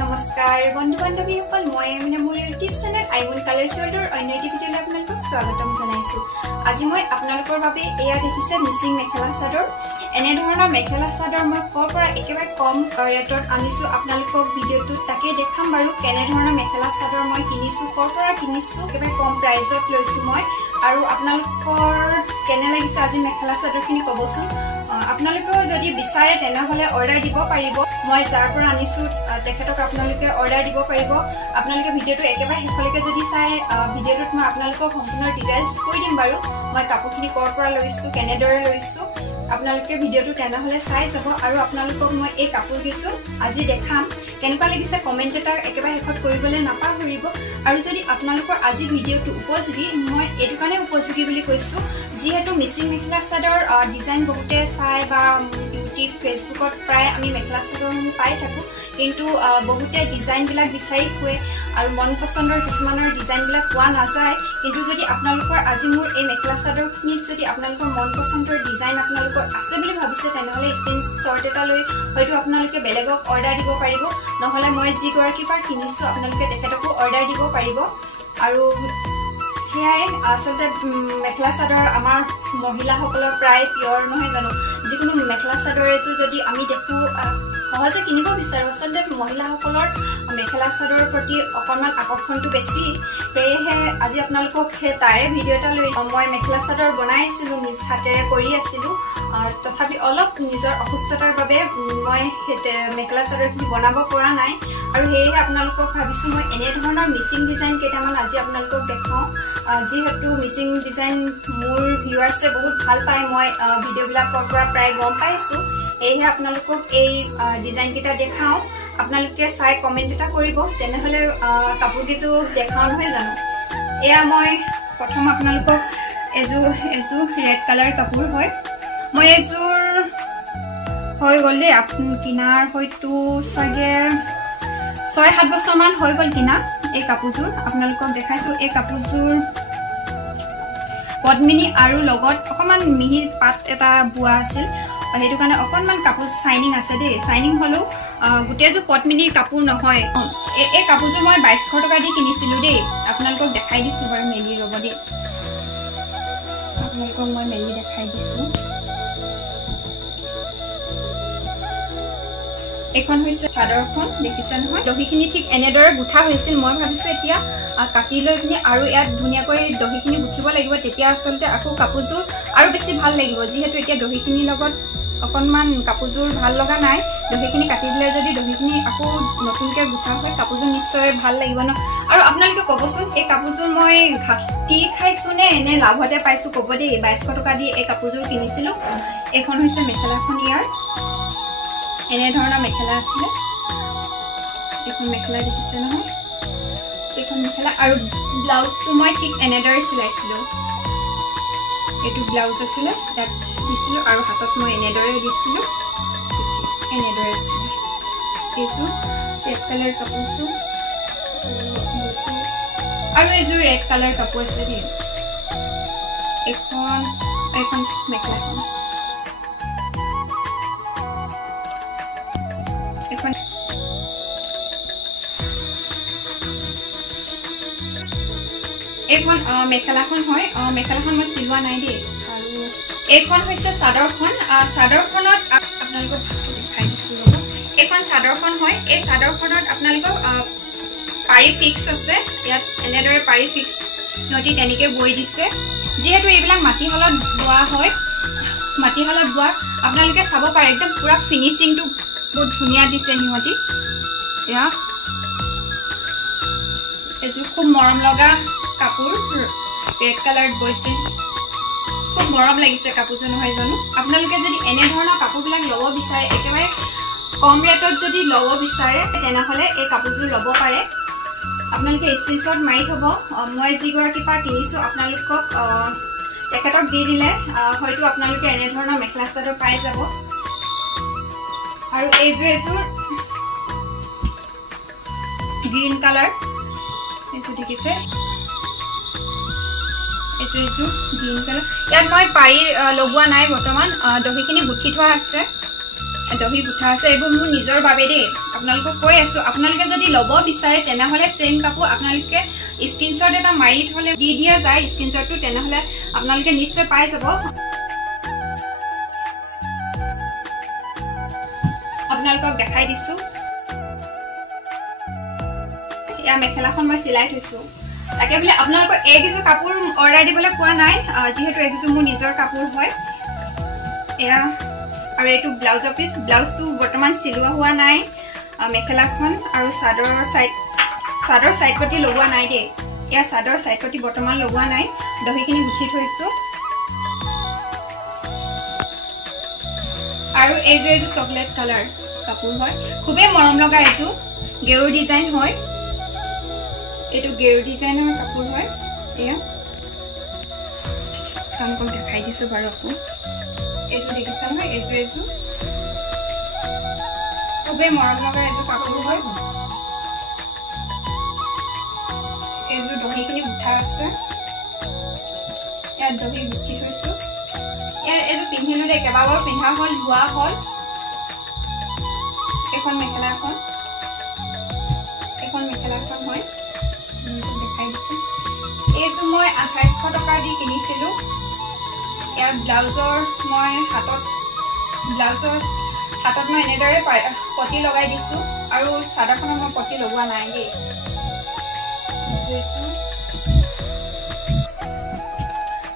নমস্কাৰ বন্ধু বান্ধৱীসকল মই মোৰ ইউটিউব চেনেল আইমন কালাৰ শ্বৰ্টৰ অন্য এটি ভিডিঅ'লৈ আপোনালোকক স্বাগতম জনাইছো। আজি মই আপোনালোকৰ বাবে এয়া দেখিছে মিচিং মেখেলা চাদৰ। এনে ধৰণৰ মেখেলা চাদৰ মই কৰ পৰা একেবাৰে কম ৰেটত আনিছো আপোনালোকক ভিডিঅ'টোত তাকে দেখাম বাৰু কেনে ধৰণৰ মেখেলা চাদৰ মই কিনিছো কৰ পৰা কিনিছো একেবাৰে কম প্ৰাইজত লৈছো মই আৰু আপোনালোকৰ কেনে লাগিছে আজি মেখেলা চাদৰখিনি ক'বচোন। আপোনালোকে যদি বিচাৰে তেনেহলে অৰ্ডাৰ দিব পাৰিব। মই যাৰ পৰা আনিছো তেখেতক আপোনালোকে অৰ্ডাৰ দিব পাৰিব। আপোনালোকে ভিডিঅ'টো একেবাৰে শেষলৈকে যদি চাই ভিডিঅ'টোত মই আপোনালোকক সম্পূৰ্ণ ডিটেইলছ কৈ দিম বাৰু মই কাপোৰখিনি কৰ পৰা লৈছো কেনেদৰে লৈছো আপোনালোকে ভিডিঅ'টো তেনেহলে চাই যাব আৰু আপোনালোকক মই এই কাপোৰ কিছু আজি দেখাম কেনেকুৱা লাগিছে কমেন্ট এটা একেবাৰে শেষত কৰিবলৈ নাপাহৰিব। আৰু যদি আপোনালোকৰ আজি ভিডিঅ'টো উপযোগী মই এইটো কাৰণে উপযোগী বুলি কৈছো যিহেতু মিচিং মেখেলা চাদৰ ডিজাইন বহুতে চাই বা ইউটিউব ফেচবুকত প্ৰায় আমি মেখেলা চাদৰসমূহ পাই থাকোঁ কিন্তু বহুতে ডিজাইনবিলাক বিচাৰি ফুৰে আৰু মন পচন্দৰ কিছুমানৰ ডিজাইনবিলাক পোৱা নাযায়। কিন্তু যদি আপোনালোকৰ আজি মোৰ এই মেখেলা চাদৰখিনিত যদি আপোনালোকৰ মন পচন্দৰ ডিজাইন আপোনালোকৰ আছে বুলি ভাবিছে তেনেহ'লে স্ক্ৰীনশ্বট এটা লৈ হয়তো আপোনালোকে বেলেগক অৰ্ডাৰ দিব পাৰিব নহ'লে মই যিগৰাকীৰ পৰা কিনিছোঁ আপোনালোকে তেখেতকো অৰ্ডাৰ দিব পাৰিব। আৰু সেয়াই আচলতে মেখেলা চাদৰ আমাৰ মহিলাসকলৰ প্ৰায় পিয়ৰ নহয় জানো যিকোনো মেখেলা চাদৰ এযোৰ যদি আমি দেখোঁ সহজে কিনিব বিচাৰোঁ। আচলতে মহিলাসকলৰ মেখেলা চাদৰৰ প্ৰতি অকণমান আকৰ্ষণটো বেছি সেয়েহে আজি আপোনালোকক তাৰে ভিডিঅ' এটা লৈ মই মেখেলা চাদৰ বনাই আছিলোঁ নিজ হাতেৰে কৰি আছিলোঁ তথাপি অলপ নিজৰ অসুস্থতাৰ বাবে মই মেখেলা চাদৰখিনি বনাব পৰা নাই আৰু সেয়েহে আপোনালোকক ভাবিছোঁ মই এনেধৰণৰ মিচিং ডিজাইন কেইটামান আজি আপোনালোকক দেখাওঁ যিহেতু মিচিং ডিজাইন মোৰ ভিউৱাৰ্ছে বহুত ভাল পায় মই ভিডিঅ'বিলাকৰ পৰা প্ৰায় গম পাইছোঁ সেয়েহে আপোনালোকক এই ডিজাইনকেইটা দেখাওঁ আপোনালোকে চাই কমেণ্ট এটা কৰিব তেনেহ'লে কাপোৰকেইযোৰ দেখাওঁ নহয় জানো। এয়া মই প্ৰথম আপোনালোকক এযোৰ ৰেড কালাৰ কাপোৰ হয় মই এযোৰ হৈ গ'ল দেই কিনাৰ হয়তো চাগে 6-7 বছৰমান হৈ গ'ল কিনা এই কাপোৰযোৰ আপোনালোকক দেখাইছোঁ। এই কাপোৰযোৰ পদ্মিনী আৰু লগত অকণমান মিহি পাত এটা বোৱা আছিল সেইটো কাৰণে অকণমান কাপোৰ চাইনিং আছে দেই চাইনিং হ'লেও গোটেইযোৰ পদ্মিনী কাপোৰ নহয়। এই কাপোৰযোৰ মই 2200 টকা দি কিনিছিলোঁ দেই আপোনালোকক দেখাই দিছোঁ বাৰু মেলি ৰ'ব দেই আপোনালোকক মই মেলি দেখাই দিছোঁ। এখন হৈছে চাদৰখন দেখিছে নহয় দহিখিনি ঠিক এনেদৰে গুঠা হৈছিল মই ভাবিছোঁ এতিয়া কাটি লৈ পিনি আৰু ইয়াত ধুনীয়াকৈ দহিখিনি গুঠিব লাগিব তেতিয়া আচলতে আকৌ কাপোৰযোৰ আৰু বেছি ভাল লাগিব যিহেতু এতিয়া দহিখিনিৰ লগত অকণমান কাপোৰযোৰ ভাল লগা নাই দহিখিনি কাটি দিলে যদি দহিখিনি আকৌ নতুনকৈ গুঠা হয় কাপোৰযোৰ নিশ্চয় ভাল লাগিব ন। আৰু আপোনালোকে ক'বচোন এই কাপোৰযোৰ মই ঘাটি খাইছোঁ নে লাভতে পাইছোঁ ক'ব দেই 2200 টকা দি এই কাপোৰযোৰ কিনিছিলোঁ। এইখন হৈছে মেখেলাখন ইয়াৰ এনেধৰণৰ মেখেলা আছিলে এইখন মেখেলা দেখিছে নহয় এইখন মেখেলা আৰু ব্লাউজটো মই ঠিক এনেদৰে চিলাইছিলোঁ এইটো ব্লাউজ আছিলে ইয়াত দিছিলোঁ আৰু হাতত মই এনেদৰে দিছিলোঁ এনেদৰে আছিলে। এইযোৰ ৰেড কালাৰ কাপোৰযোৰ আৰু এইযোৰ ৰেড কালাৰ কাপোৰ আছে দেই এইখন মেখেলাখন এইখন মেখেলাখন হয় মেখেলাখন মই চিলোৱা নাই দেই। আৰু এইখন হৈছে চাদৰখন চাদৰখনত আপোনালোকক দেখাই দিছোঁ ৰ'ব এইখন চাদৰখন হয় এই চাদৰখনত আপোনালোকক পাৰি ফিক্স আছে ইয়াত এনেদৰে পাৰি ফিক্স সিহঁতি তেনেকৈ বৈ দিছে যিহেতু এইবিলাক মাটিশালত বোৱা হয় মাটিশালত বোৱা আপোনালোকে চাব পাৰে একদম পূৰা ফিনিচিংটো বহুত ধুনীয়া দিছে সিহঁতি। এয়া এযোৰ খুব মৰম লগা কাপোৰ ৰেড কালাৰত বৈছে খুব মৰম লাগিছে কাপোৰযোৰ নহয় জানো। আপোনালোকে যদি এনেধৰণৰ কাপোৰবিলাক ল'ব বিচাৰে একেবাৰে কম ৰেটত যদি ল'ব বিচাৰে তেনেহ'লে এই কাপোৰযোৰ ল'ব পাৰে আপোনালোকে স্ক্ৰীনশ্বট মাৰি থ'ব মই যিগৰাকীৰ পৰা কিনিছোঁ আপোনালোকক তেখেতক দি দিলে হয়তো আপোনালোকে এনেধৰণৰ মেখেলা চাদৰ পাই যাব। আৰু এযোৰ গ্ৰীণ কালাৰ এইযোৰ দেখিছে এইযোৰ গ্ৰীণ কালাৰ ইয়াত মই পাৰি লগোৱা নাই বৰ্তমান দহিখিনি গুঠি থোৱা আছে দহি গুঠা আছে এইবোৰ মোৰ নিজৰ বাবে দেই আপোনালোকক কৈ আছো আপোনালোকে যদি লব বিচাৰে তেনেহলে সেম কাপোৰ আপোনালোকে স্ক্ৰিনশ্বট এটা মাৰি থলে দি দিয়া যায় স্ক্ৰিনশ্বটটো তেনেহলে আপোনালোকে নিশ্চয় পাই যাব আপোনালোকক দেখাই দিছো ইয়া মেখেলাখন মই সিলাই থৈছো তাকে বলে আপোনালোকক এই কিছু কাপোৰ অৰ্ডাৰ দিবলৈ কোৱা নাই যেহেতু এই কিছু মোৰ নিজৰ কাপোৰ হয় এয়া আৰু এইটো ব্লাউজৰ পিস ব্লাউজটো বৰ্তমান সিলোৱা হোৱা নাই মেখেলাখন আৰু সাদৰ সাইড পটি লগোৱা নাই দে এয়া সাদৰ সাইড পটি বৰ্তমান লগোৱা নাই দহিখিনি গুঠি থৈছো আৰু এইটো চকলেট কালাৰ কাপোৰ হয় খুবেই মৰম লগা এইটো গেউৰ ডিজাইন হয় এইটো গেউৰ ডিজাইনৰ কাপোৰ হয় এয়া আপোনালোকক দেখাই দিছো বাৰু আকৌ এইটো দেখিছা নহয় এইটো খুবেই মৰম লগা এইটো কাপোৰ হয় এইটো দহিখিনি গুঠা আছে ইয়াত দহি গুঠি থৈছো ইয়াৰ এইটো পিন্ধিলো দে কেইবাবাৰ পিন্ধা হ'ল ধোৱা হ'ল এখন মেখেলাখন হয় দেখাই দিছো এইটো মই 2800 টকা দি কিনিছিলো ইয়াৰ ব্লাউজৰ মই হাতত মই এনেদৰে পটি লগাই দিছো আৰু সাদাখনৰ মই পটি লগোৱা নাই দেই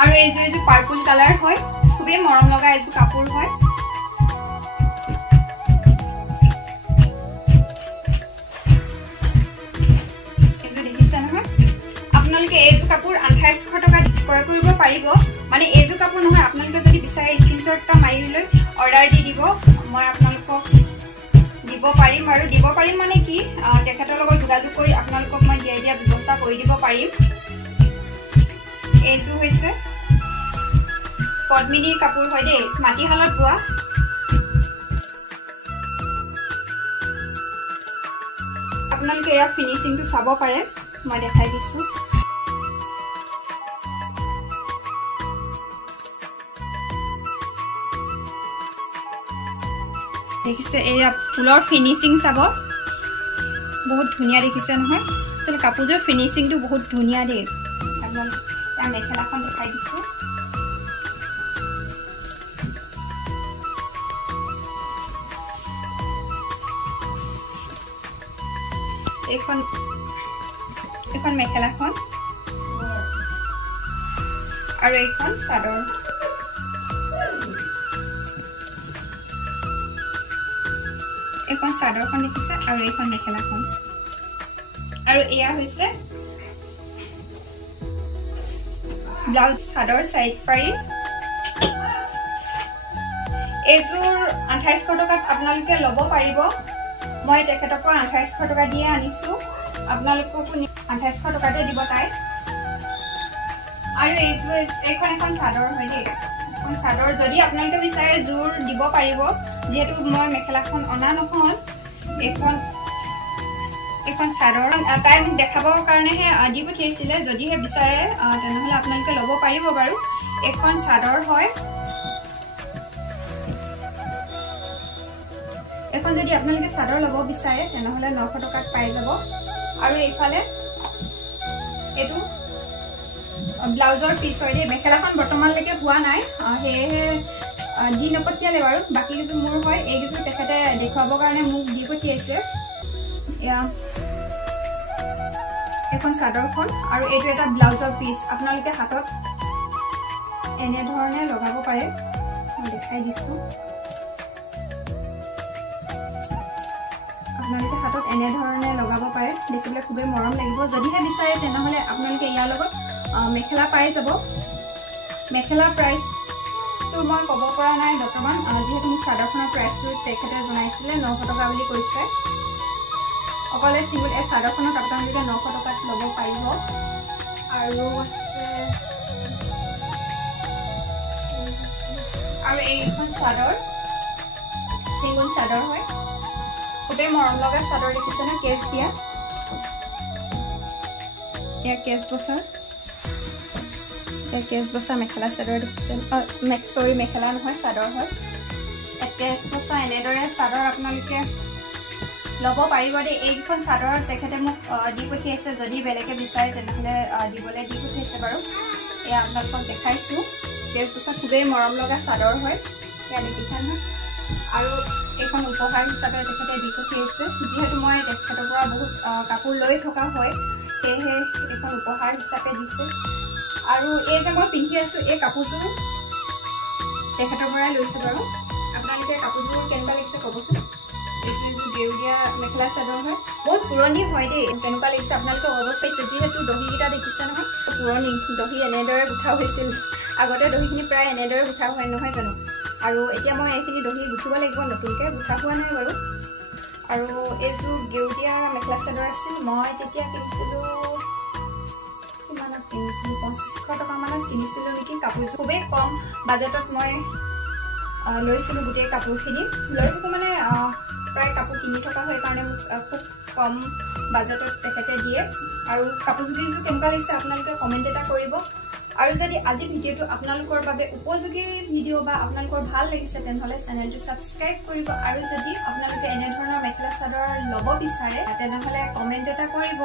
আৰু এইটো পাৰ্পল কালাৰ হয় খুবেই মৰম লগা এইটো কাপোৰ হয় আপোনালোকে এইটো কাপোৰ 2800 টকা ক্ৰয় কৰিব পাৰিব মানে এইটো কাপোৰ নহয় আপোনালোকে যদি বিচাৰে স্ক্ৰিনশ্বট এটা মাৰি লৈ অৰ্ডাৰ দি দিব মই আপোনালোকক দিব পাৰিম আৰু দিব পাৰিম মানে কি তেখেতৰ লগত যোগাযোগ কৰি আপোনালোকক মই দিয়া ব্যৱস্থা কৰি দিব পাৰিম এইটো হৈছে পদ্মিনীৰ কাপোৰ হয় দেই মাটিশালত বোৱা আপোনালোকে ইয়াৰ ফিনিচিংটো চাব পাৰে মই দেখাই দিছো দেখিছে এয়া ফুলৰ ফিনিচিং চাব বহুত ধুনীয়া দেখিছে নহয় চল কাপোৰজৰ ফিনিচিংটো বহুত ধুনীয়া দেই আপোনালোক তাৰ মেখেলাখন দেখাই দিছো এখন মেখেলাখন আৰু এইখন চাদৰ এখন চাদৰখন দেখিছে আৰু এইখন মেখেলাখন আৰু এয়া হৈছে ব্লাউজ চাদৰ সাইড পাৰি এইযোৰ 2800 টকাত আপোনালোকে ল'ব পাৰিব মই তেখেতৰ পৰা 2800 টকা দিয়ে আনিছো আপোনালোককো 2800 টকাতে দিব তাই আৰু এইখন এখন চাদৰ হয় দেই এখন চাদৰ যদি আপোনালোকে বিচাৰে জোৰ দিব পাৰিব যেহেতু মই মেখেলাখন অনা নহল এখন চাদৰ তাই মোক দেখাবৰ কাৰণেহে দি পঠিয়াইছিলে যদিহে বিচাৰে তেনেহলে আপোনালোকে ল'ব পাৰিব বাৰু এখন চাদৰ হয় এখন যদি আপোনালোকে চাদৰ ল'ব বিচাৰে তেনেহলে 900 টকাত পাই যাব আৰু এইফালে এটো ব্লাউজৰ পিস হয় দেই মেখেলাখন বৰ্তমানলৈকে হোৱা নাই হেহে দি নপঠিয়ালে বাৰু বাকি কিছু মোৰ হয় এই কিছু তেখেতে দেখুৱাবৰ কাৰণে মোক দি পঠিয়াইছে ইয়া এখন চাদৰখন আৰু এইটো এটা ব্লাউজৰ পিস আপোনালোকে হাতত এনে ধৰণে লগাব পাৰে মই দেখাই দিছো আপোনালোকে হাতত এনে ধৰণে লগাব পাৰে দেখিলে খুবেই মৰম লাগিব যদিহে বিচাৰে তেনেহলে আপোনালোকে ইয়াৰ লগত মেখেলা পাই যাব মেখেলা প্ৰাইস তো মই ক'ব পৰা নাই বৰ্তমান যেহেতু মোৰ চাদৰখনৰ প্ৰাইসটো তেখেতে জনাইছিলে 900 টকা বুলি কৈছে অকলে সিঙ্গল এই চাদৰখনত আপোনালোকে 900 টকাত ল'ব পাৰিব আৰু এইখন চাদৰ সিঙ্গল চাদৰ হয় খুবেই মৰম লগা চাদৰ দেখিছে না কেছ দিয়া এয়া কেছ বছা মেখেলা চাদৰ দেখিছে সৰি মেখেলা নহয় চাদৰ হয় তেজপচা এনেদৰে চাদৰ আপোনালোকে ল'ব পাৰিব দেই। এইকেইখন চাদৰ তেখেতে মোক দি পঠিয়াইছে, যদি বেলেগে বিচাৰে তেনেহ'লে দিবলৈ দি পঠিয়াইছে বাৰু। এয়া আপোনালোকক দেখাইছোঁ। তেজপচা খুবেই মৰম লগা চাদৰ হয়, এয়া দেখিছে নহয়। আৰু এইখন উপহাৰ হিচাপে তেখেতে দি পঠিয়াইছে। যিহেতু মই তেখেতৰ পৰা বহুত কাপোৰ লৈ থকা হয়, সেয়েহে এইখন উপহাৰ হিচাপে দিছে। আৰু এই যে মই পিন্ধি আছোঁ এই কাপোৰযোৰ তেখেতৰ পৰাই লৈছোঁ বাৰু। আপোনালোকে কাপোৰযোৰ কেনেকুৱা লাগিছে ক'বচোন। এইযোৰ দেউলীয়া মেখেলা চাদৰ হয়, বহুত পুৰণি হয় দেই। কেনেকুৱা লাগিছে আপোনালোকে অৱশ্যে পাইছে। যিহেতু দহিকেইটা দেখিছে নহয়, পুৰণি দহি এনেদৰে গুঠা হৈছিল। আগতে দহিখিনি প্ৰায় এনেদৰে গুঠা হয় নহয় জানো। আৰু এতিয়া মই এইখিনি দহি গুঠিব লাগিব, নতুনকৈ গুঠা হোৱা নাই বাৰু। আৰু এইযোৰ দেউলীয়া মেখেলা চাদৰ আছিল। মই তেতিয়া কিনিছিলোঁ, কিমানত কিনিছিলোঁ, 2500 টকামানত কিনিছিলোঁ নেকি কাপোৰযোৰ। খুবেই কম বাজেটত মই লৈছিলোঁ গোটেই কাপোৰখিনি। লৈ থাকোঁ মানে প্ৰায় কাপোৰ কিনি থকা হয় কাৰণে মোক খুব কম বাজেটত তেখেতে দিয়ে। আৰু কাপোৰযোৰ কেনেকুৱা লাগিছে আপোনালোকে কমেণ্ট এটা কৰিব। আৰু যদি আজি ভিডিঅ'টো আপোনালোকৰ বাবে উপযোগী ভিডিঅ' বা আপোনালোকৰ ভাল লাগিছে তেনেহ'লে চেনেলটো ছাবস্ক্ৰাইব কৰিব। আৰু যদি আপোনালোকে এনেধৰণৰ মেখেলা চাদৰ ল'ব বিচাৰে তেনেহ'লে কমেণ্ট এটা কৰিব।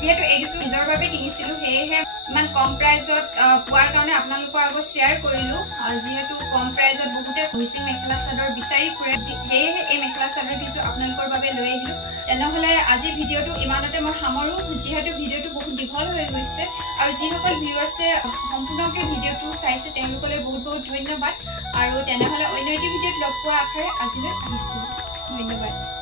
যিহেতু এইকেইযোৰ নিজৰ বাবে কিনিছিলোঁ, সেয়েহে ইমান কম প্ৰাইজত পোৱাৰ কাৰণে আপোনালোকৰ আগত শ্বেয়াৰ কৰিলোঁ। যিহেতু কম প্ৰাইজত বহুতে মিচিং মেখেলা চাদৰ বিচাৰি ফুৰে, সেয়েহে এই মেখেলা চাদৰ কেইযোৰ আপোনালোকৰ বাবে লৈ আহিলোঁ। তেনেহ'লে আজি ভিডিঅ'টো ইমানতে মই সামৰোঁ, যিহেতু ভিডিঅ'টো বহুত দীঘল হৈ গৈছে। আৰু যিসকল ভিউৱাৰ্ছে সম্পূৰ্ণকৈ ভিডিঅ'টো চাইছে তেওঁলোকলৈ বহুত বহুত ধন্যবাদ। আৰু তেনেহ'লে অন্য এটি ভিডিঅ'ত লগ পোৱা আশাৰে আজিলৈ আহিছোঁ। ধন্যবাদ।